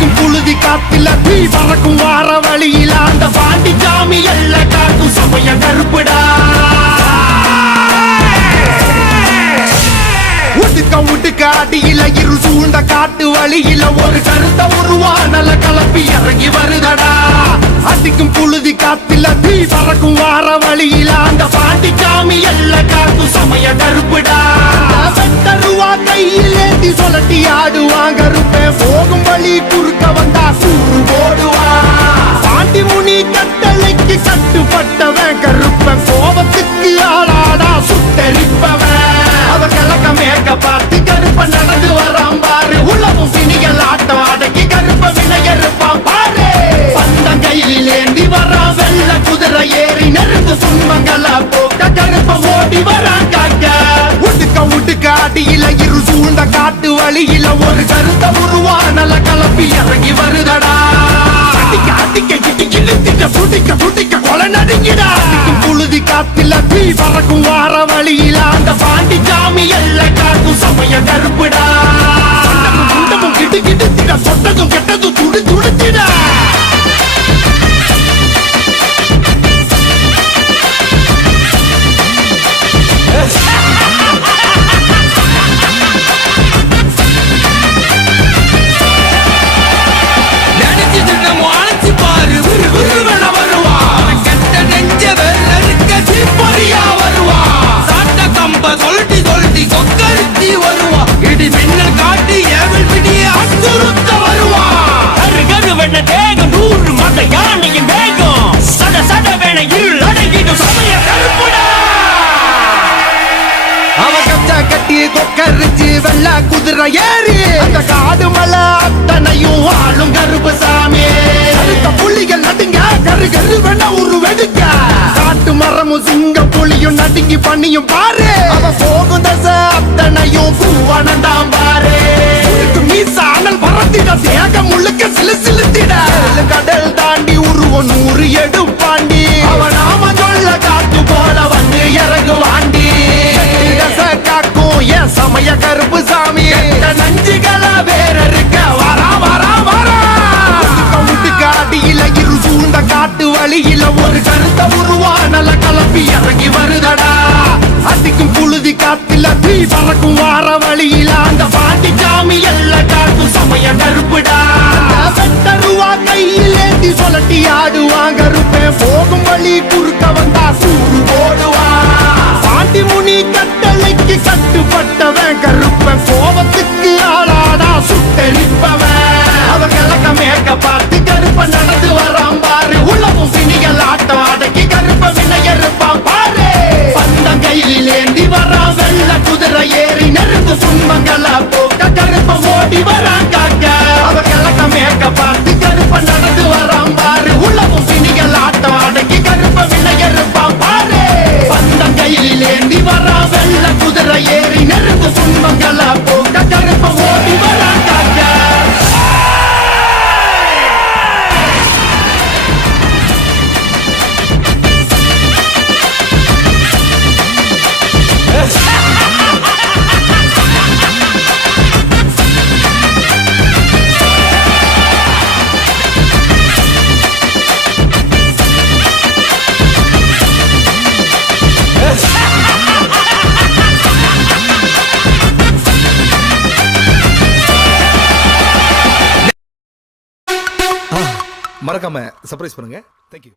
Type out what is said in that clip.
அடிக்கும் புழுதி காத்துல தீ பறக்கும் வார வழியில அந்த பாண்டி சாமி எல்ல காக்கும் சமய கருப்புடா. உடுக்க அடியில இரு சூழ்ந்த காட்டு வழியில ஒரு கருத்த உருவானல கலப்பி இறங்கி வருதடா. அடிக்கும் புழுதி காத்துல தீ பறக்கும் வார வழியில அந்த பாண்டி சாமி எல்ல காக்கும் சமய கருப்புடா. வெட்டருவா கையில் ஏந்தி சொல்லட்டி ஆடுவாங்க கருப்பேன் போகும் வழி குறுக்க வந்தா சூறு போடுவான். பாண்டி முனி கட்டளைக்கு கட்டுப்பட்டவன் கருப்பன் கோபத்துக்கு ஆளாடா சுட்டரிப்பவன். அவன் கிழக்க மேற்க பார்த்து கருப்ப நடந்து வரான் பாரு. உலகம் பிணிகள் ஆட்டம் அடக்கி கருப்ப வினையறுப்பான் பாரு. பந்தம் கையில் ஏந்தி வரான் வெள்ள குதிரை ஏறி நெருங்கு துன்பங்களை போக்க கருப்ப ஓடி வரான் காக்க. உடுக்க அடியில இரு சூழ்ந்த காட்டு வழியில ஒரு கருத்த உருவானல கலப்பி இறங்கி வருதடா. புடிக்க கொலை நடுங்கிடா. புழுதி காத்துல தீ பறக்கும் வார வழியில அந்த பாண்டி சாமி எல்ல காக்கும் சமய கருப்புடா. கிட்டு கிட்டு சொட்டதும் கெட்டதும் துடி துடித்திடா. வெள்ள குதிரை ஏறி அந்த காடு மலை அத்தனையும் ஆளும் கருப்பு சாமி. புலிகள் நடுங்க கரு கரு வெண்ண உரு வெடுக்க காட்டு மரமும் சிங்க புலியும் நடுங்கி பண்ணியும் பாரு. அவ போகும் தசை அத்தனையும் பூவானந்தாம் பாரு. மீசானல் பறத்திட தேகம் முழுக்க சிலு சிலுத்திட கடல் தாண்டி உருவம் 100 எடுப்பாண்டி. அவன் நாம சொல்ல காத்து போல வந்து இறங்குவாண்டி. காக்கும் என் சமய கருப்பு சாமி நஞ்சுகளா வேற இருக்க வரா வரா வரா. உடுக்க அடியில இரு சூழ்ந்த காட்டு வழியில ஒரு கருத்த உருவானல கலப்பி இறங்கி வருதடா. அடிக்கும் புழுதி காத்துல தீ பறக்கும் வார வழியில அந்த பாண்டி சாமி எல்ல காக்கும் சமய கருப்புடா. வெட்டருவா கையில் ஏந்தி சொல்லட்டி ஆடுவாங்க கருப்பேன் போகும் வழி குறுக்க வந்தா சூறு போடுவான். பாண்டி முனி கட்டளைக்கு கட்டுப்பட்டவன் கருப்பன் கோபத்துக்கு ஆளாடா சுட்டரிப்பவன். அவன் கிழக்க மேற்க பார்த்து கருப்ப நடந்து வரான் பாரு. உலகம் பிணிகள் ஆட்டம் அடக்கி கருப்ப வினையறுப்பான் பாரு. பந்தம் கையில் ஏந்தி வரான் வெள்ள குதிரை ஏறி நெருங்கு துன்பங்களை போக்க கருப்ப ஓடி வரான் காக்க. அவன் கிழக்க மேற்க பார்த்து கருப்ப நடந்து வரான் பாரு. உலகம் பிணிகள் ஆட்டம் அடக்கி கருப்ப வினையறுப்பான் பாரு. பந்தம் கையில் ஏந்தி வரான் வெள்ள குதிரை ஏறி நெருங்கு துன்பங்களை போக்க கருப்ப ஓடி வரான் காக்க. மறக்காம சர்ப்ரைஸ் பண்ணுங்க. தேங்க்யூ.